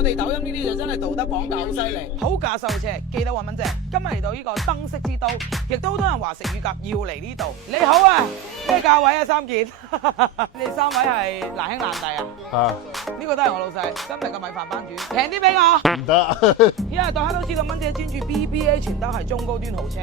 我哋抖音呢啲就真係道德綁架好犀利。好價售車，記得揾蚊姐。今日嚟到呢個燈飾之都，亦都好多人話食乳鴿要嚟呢度。你好啊，咩價位啊？三件？你三位係難兄難弟啊？啊，呢個都係我老細，今日嘅米飯班主，平啲俾我。唔得。因為大家都知道蚊姐專注 BBA 全都係中高端豪車。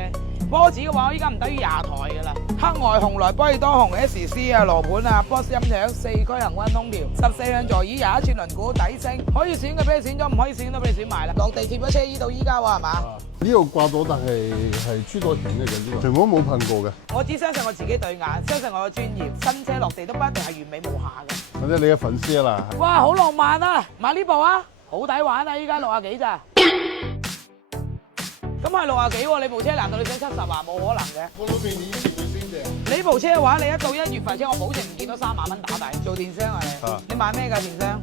波子嘅話，我依家唔低於20台㗎啦。黑外紅來、波爾多紅、SC 啊、羅盤啊、Boss 音響、4驅恆溫空調、14向座椅、21寸輪毂底升，可以選嘅俾你選咗，唔可以選都俾你選埋啦。落地貼咗車衣到依家喎，係嘛？呢度掛咗，但係出咗險嘅呢個，全部都冇噴過嘅。我只相信我自己對眼，相信我嘅專業。新車落地都不一定係完美無瑕嘅。或者你嘅粉絲啦。哇，好浪漫啊！買呢部啊，好抵玩啊！依家60幾咋？咁係60幾喎，你部車難道你想70啊？冇可能嘅。我攞俾你電佢先嘅。你部車嘅話，你一到1月份車，我保證唔見到3萬蚊打底。做電箱啊你？啊。你買咩㗎電箱？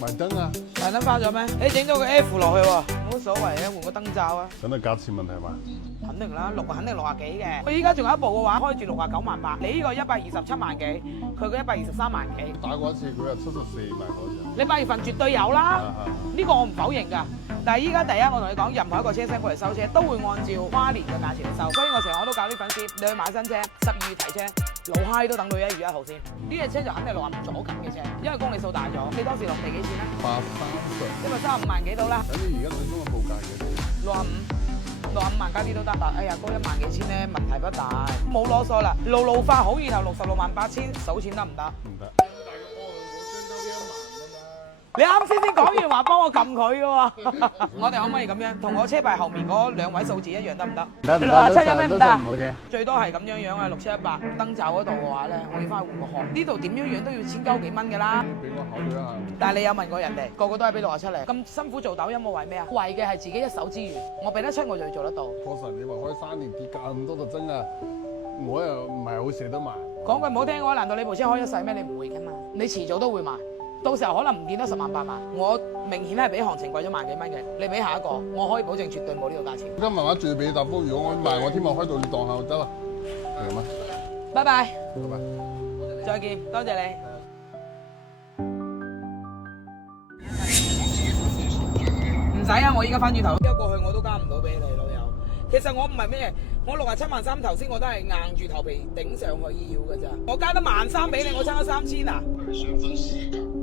埋燈啊。埋燈花咗咩？你整咗個 F 落去喎，冇所謂啊，換個燈罩啊。咁係價錢問題嘛？肯定啦，肯定60幾嘅。佢依家仲有一部嘅話，開住69萬8，你呢個127萬幾，佢個123萬幾。打過一次佢係74萬嗰陣。你8月份絕對有啦，呢個我唔否認㗎。但係依家第一，我同你講，任何一個車商過嚟收車，都會按照跨年嘅價錢嚟收。所以我成日我都教啲粉絲，你去買新車，12月提車，老閪都等到1月1號先。呢隻車就肯定65左緊嘅車，因為公里數大咗。你當時落地幾錢咧130。因為35萬幾到啦。咁你而家最終嘅報價幾多？65萬加啲都得。哎呀，高1萬幾千咧，問題不大，冇囉嗦啦。路化好，然後66萬8千，數錢得唔得？唔得。你啱先講完話幫我撳佢嘅喎，我哋可唔可以咁樣同我車牌後面嗰2位數字一樣得唔得？67有咩唔得？最多係咁樣啊，6718燈罩嗰度嘅話咧，我要翻去換個殼。呢度點樣都要千鳩幾蚊㗎啦。俾我考慮一下。但係你有問過人哋，個個都係俾67嚟。咁辛苦做抖音，我為咩啊？為嘅係自己一手資源，我俾得出我就要做得到。確實你話開3年跌價咁多就真係，我又唔係好捨得賣。講句唔好聽嘅話，難道你部車開一世咩？你唔會㗎嘛，你遲早都會賣。到時候可能唔見得10萬8萬，我明顯係比行情貴咗萬幾蚊嘅。你俾下一個，我可以保證絕對冇呢個價錢。今日我最俾你答覆，如果我賣，我聽日開到你檔口就得啦，係咁啊。拜拜，拜拜，再見，多謝你。唔使啊，我依家翻轉頭，依家過去我都加唔到俾你老友。其實我唔係咩，我67萬3頭先我都係硬住頭皮頂上去要㗎咋。我加得13000俾你，我差咗3000啊！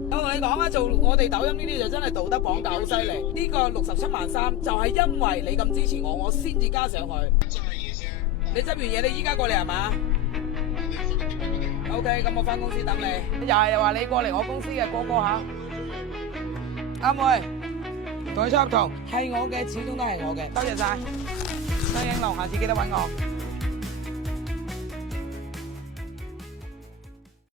我同你講啊，做我哋抖音呢啲就真係道德綁架好犀利。呢個67萬3就係因為你咁支持我，我先至加上去。你執完嘢，你依家過嚟係嘛？OK，咁我翻公司等你。又係話你過嚟我公司嘅哥哥嚇。阿妹，同佢出合同，係我嘅，始終都係我嘅。多謝晒。張影龍，下次記得揾我。